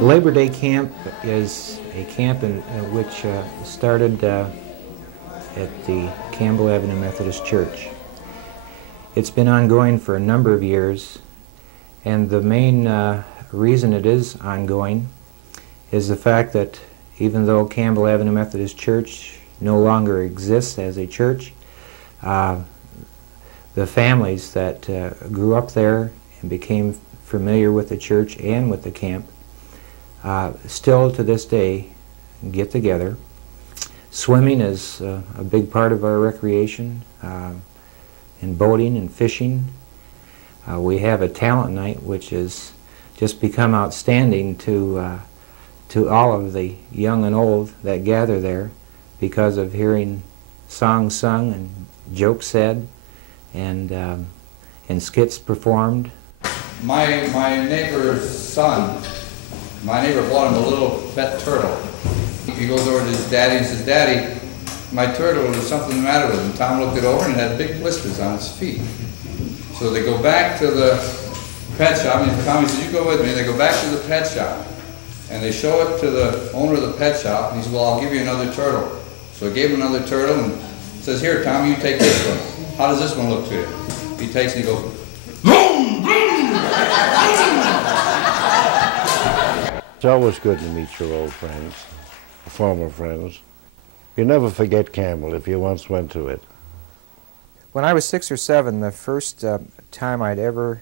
Labor Day Camp is a camp which started at the Campbell Ave Methodist Church. It's been ongoing for a number of years, and the main reason it is ongoing is the fact that even though Campbell Ave Methodist Church no longer exists as a church, the families that grew up there and became familiar with the church and with the camp still to this day get together. Swimming is a big part of our recreation, and boating and fishing. We have a talent night which has just become outstanding to all of the young and old that gather there because of hearing songs sung and jokes said and skits performed. My neighbor's son, my neighbor bought him a little pet turtle. He goes over to his daddy and says, "Daddy, my turtle, there's something the matter with him." Tom looked it over and it had big blisters on its feet. So they go back to the pet shop, and Tommy says, "You go with me." And they go back to the pet shop, and they show it to the owner of the pet shop, and he says, "Well, I'll give you another turtle." So he gave him another turtle and says, "Here, Tommy, you take this one. How does this one look to you?" He takes it and he goes, "Vroom, vroom." It's always good to meet your old friends, former friends. You never forget Campbell if you once went to it. When I was 6 or 7, the first time I'd ever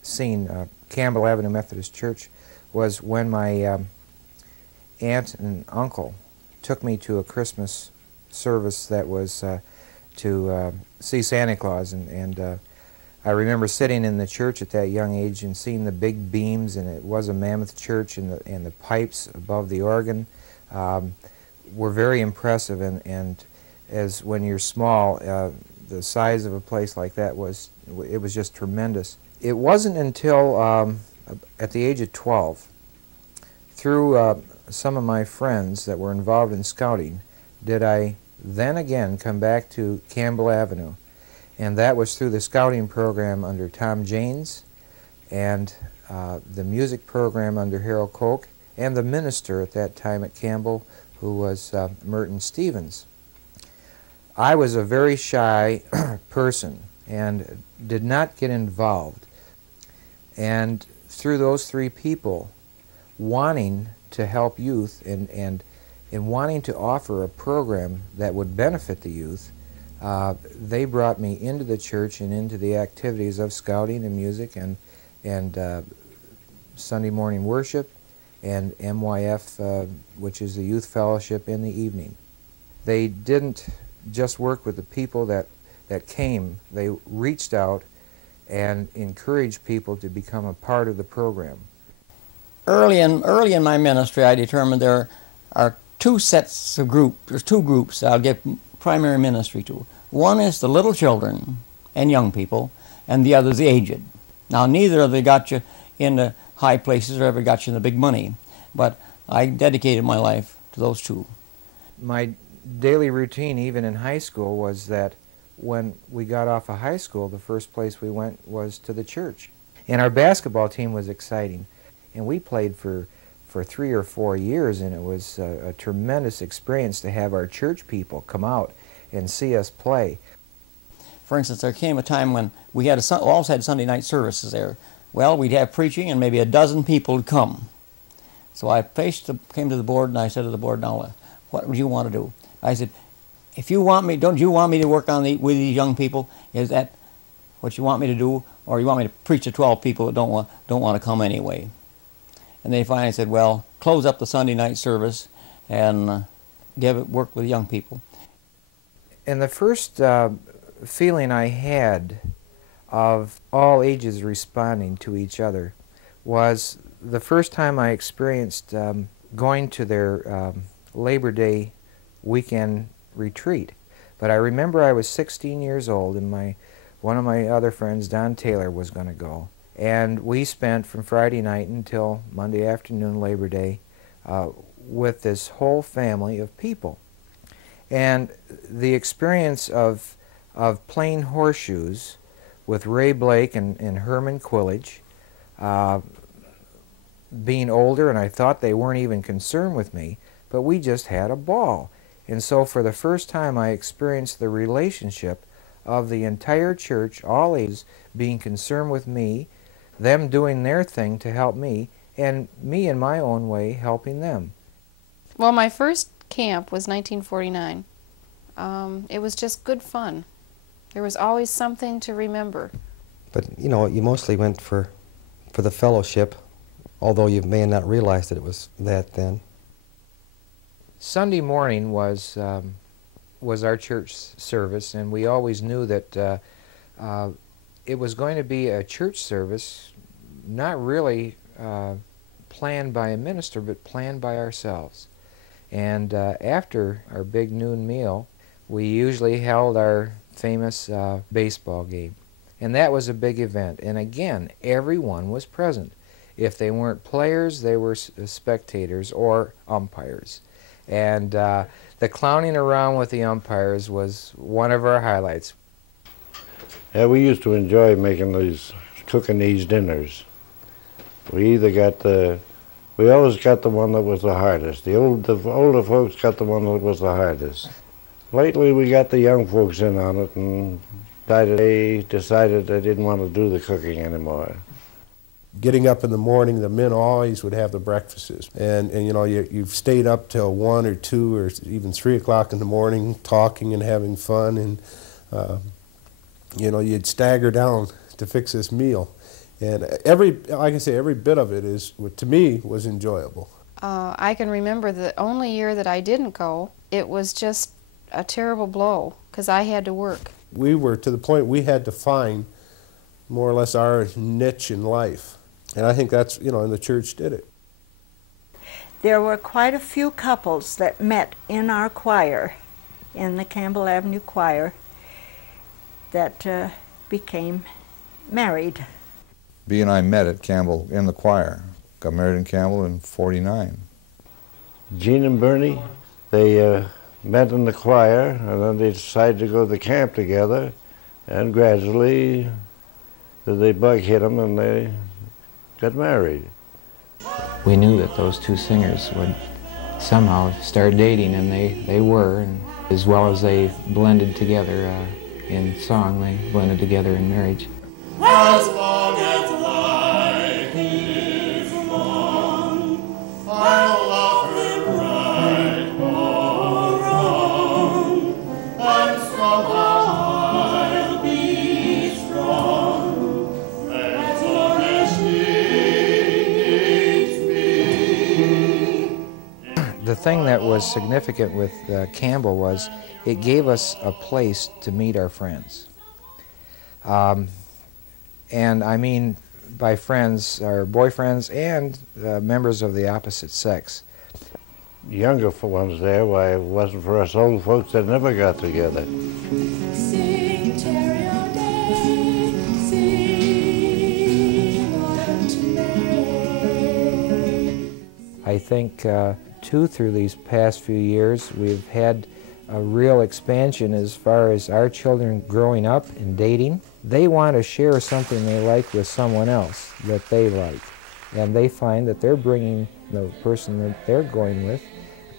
seen Campbell Ave Methodist Church was when my aunt and uncle took me to a Christmas service that was to see Santa Claus, and I remember sitting in the church at that young age and seeing the big beams, and it was a mammoth church, and the pipes above the organ were very impressive, and as when you're small, the size of a place like that was just tremendous. It wasn't until at the age of 12, through some of my friends that were involved in scouting, did I then again come back to Campbell Avenue, and that was through the scouting program under Tom Janes and the music program under Harold Koch, and the minister at that time at Campbell, who was Merton Stevens. I was a very shy person and did not get involved, and through those three people wanting to help youth and wanting to offer a program that would benefit the youth, they brought me into the church and into the activities of scouting and music and Sunday morning worship and MYF, which is the youth fellowship in the evening. They didn't just work with the people that came. They reached out and encouraged people to become a part of the program. Early in my ministry, I determined there are two sets of groups. There's two groups I'll give primary ministry to. One is the little children and young people, and the other is the aged. Now, neither of them got you into high places or ever got you in the big money, but I dedicated my life to those two. My daily routine, even in high school, was that when we got off of high school, the first place we went was to the church. And our basketball team was exciting, and we played for 3 or 4 years, and it was a tremendous experience to have our church people come out and see us play. For instance, there came a time when we had always had Sunday night services there. Well, we'd have preaching and maybe a dozen people would come. So I came to the board and I said to the board, "Now, what would you want to do?" I said, "If you want me, don't you want me to work with these young people? Is that what you want me to do, or you want me to preach to 12 people that don't want to come anyway?" And they finally said, "Well, close up the Sunday night service and work with young people." And the first feeling I had of all ages responding to each other was the first time I experienced going to their Labor Day weekend retreat. But I remember I was 16 years old, and one of my other friends, Don Taylor, was going to go. And we spent from Friday night until Monday afternoon, Labor Day, with this whole family of people. And the experience of playing horseshoes with Ray Blake and Herman Quillage being older, and I thought they weren't even concerned with me, but we just had a ball. And so for the first time I experienced the relationship of the entire church, all ages, being concerned with me, them doing their thing to help me, and me in my own way helping them. Well, my first camp was 1949. It was just good fun. There was always something to remember. But, you know, you mostly went for the fellowship, although you may not realize that it was that then. Sunday morning was our church service, and we always knew that it was going to be a church service, not really planned by a minister, but planned by ourselves. And after our big noon meal, we usually held our famous baseball game. And that was a big event. And again, everyone was present. If they weren't players, they were spectators or umpires. And the clowning around with the umpires was one of our highlights. Yeah, we used to enjoy cooking these dinners. We always got the one that was the hardest. The older folks got the one that was the hardest. Lately we got the young folks in on it, and they decided they didn't want to do the cooking anymore. Getting up in the morning, the men always would have the breakfasts. And you know, you've stayed up till 1 or 2 or even 3 o'clock in the morning talking and having fun. And, you know, you'd stagger down to fix this meal. And like I say, every bit of it to me, was enjoyable. I can remember the only year that I didn't go, it was just a terrible blow because I had to work. We were to the point we had to find more or less our niche in life. And I think that's, you know, and the church did it. There were quite a few couples that met in our choir, in the Campbell Avenue choir, that became married. Bea and I met at Campbell in the choir. Got married in Campbell in '49. Gene and Bernie, they met in the choir, and then they decided to go to the camp together, and gradually the bug hit them and they got married. We knew that those two singers would somehow start dating, and they were, and as well as they blended together in song, they blended together in marriage. As long as life is long, I'll love him right or wrong, and somehow I'll be strong, as long as she needs me. The thing that was significant with Campbell was it gave us a place to meet our friends. And I mean by friends, our boyfriends and members of the opposite sex. Younger ones there, why, it wasn't for us old folks that never got together. Sing, tarry all day, sing on today. I think, too, through these past few years, we've had a real expansion as far as our children growing up and dating. They want to share something they like with someone else that they like. And they find that they're bringing the person that they're going with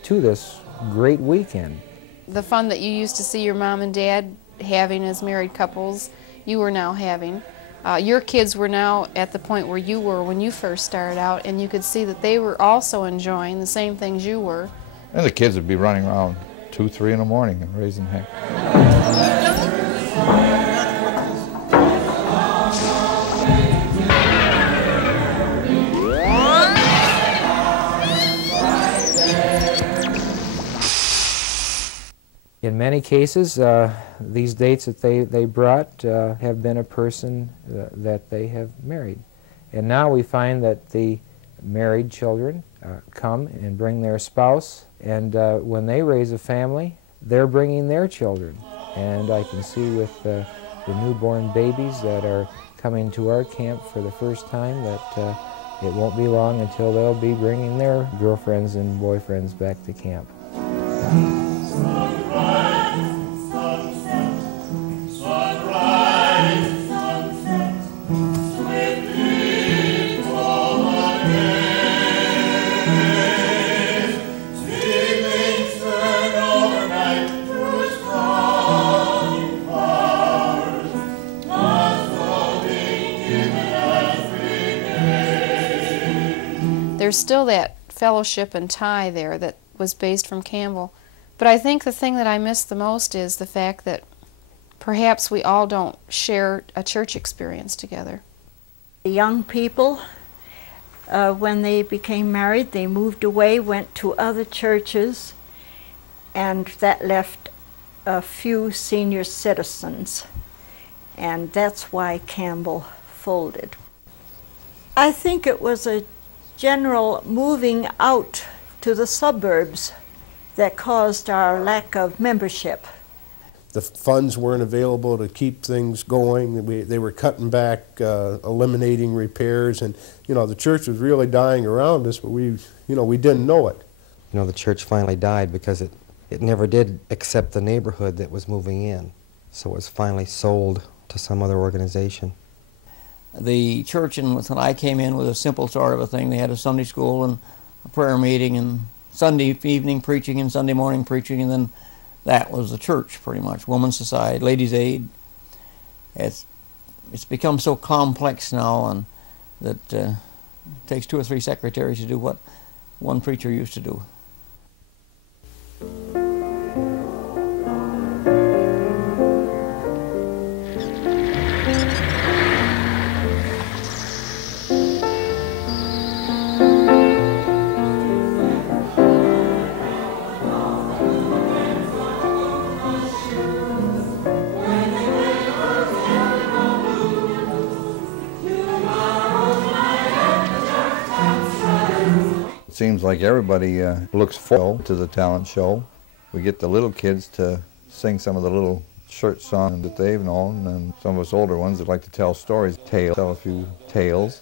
to this great weekend. The fun that you used to see your mom and dad having as married couples, you were now having. Your kids were now at the point where you were when you first started out, and you could see that they were also enjoying the same things you were. And the kids would be running around 2, 3 in the morning and raising heck. In many cases, these dates that they brought have been a person that they have married. And now we find that the married children come and bring their spouse, and when they raise a family, they're bringing their children. And I can see with the newborn babies that are coming to our camp for the first time that it won't be long until they'll be bringing their girlfriends and boyfriends back to camp. Sunrise, sunset, with people again. there's still that fellowship and tie there that was based from Campbell. But I think the thing that I miss the most is the fact that perhaps we all don't share a church experience together. The young people, when they became married, they moved away, went to other churches, and that left a few senior citizens. And that's why Campbell folded. I think it was a general moving out to the suburbs that caused our lack of membership. The funds weren't available to keep things going. They were cutting back, eliminating repairs, and the church was really dying around us, but we didn't know it. The church finally died because it never did accept the neighborhood that was moving in, so it was finally sold to some other organization. The church, when I came in, was a simple sort of a thing. They had a Sunday school and a prayer meeting and Sunday evening preaching and Sunday morning preaching, and then that was the church pretty much. Women's Society, Ladies' Aid. It's become so complex now, and that it takes 2 or 3 secretaries to do what one preacher used to do. It seems like everybody looks forward to the talent show. We get the little kids to sing some of the little church songs that they've known, and some of us older ones that like to tell stories, tell a few tales.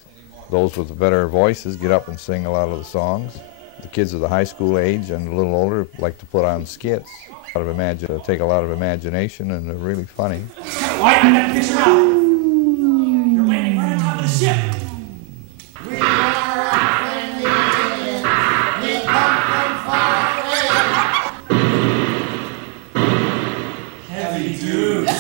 Those with the better voices get up and sing a lot of the songs. The kids of the high school age and a little older like to put on skits. Take a lot of imagination, and they're really funny. White, I got the picture now. You're landing right on top of the ship. We are up when we live. We come from far away. Heavy dudes.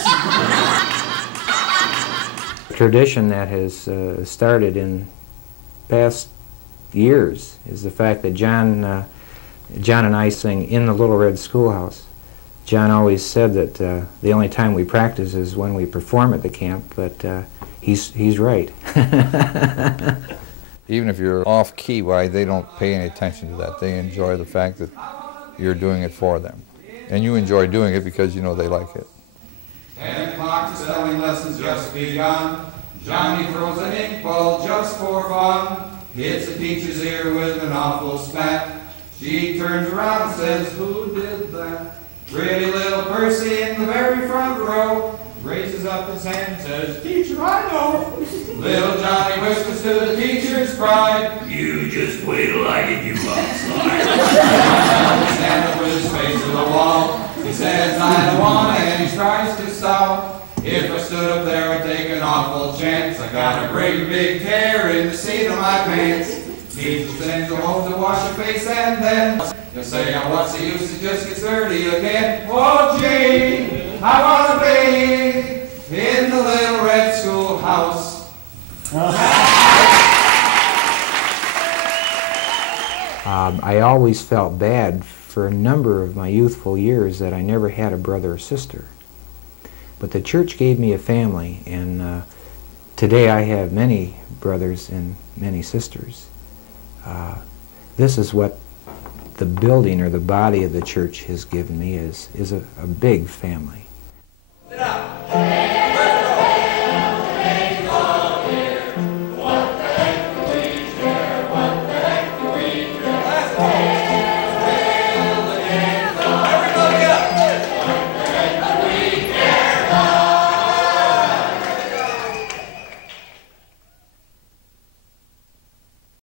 Tradition that has started in past years is the fact that John and I sing in the Little Red Schoolhouse. John always said that the only time we practice is when we perform at the camp, but he's right. Even if you're off key, why, they don't pay any attention to that. They enjoy the fact that you're doing it for them. And you enjoy doing it because you know they like it. 10 o'clock, the spelling lesson's just begun. Johnny throws an ink ball just for fun. Hits the teacher's ear with an awful spat. She turns around and says, "Who did that?" Pretty little Percy in the very front row raises up his hand and says, "Teacher, I know." Little Johnny whispers to the teacher's pride, "You just wait till I get you outside." He stands up with his face to the wall. He says, "I don't want it," and he tries to stall. "If I stood up there, I'd take an awful chance. I got a great big tear in the seat of my pants." Jesus sends you home to wash your face, and then you'll say, "Oh, what's the use? It just gets dirty again." Oh, gee, I want to be in the Little Red Schoolhouse. I always felt bad for a number of my youthful years that I never had a brother or sister. But the church gave me a family, and today I have many brothers and many sisters. This is what the building or the body of the church has given me, is a big family.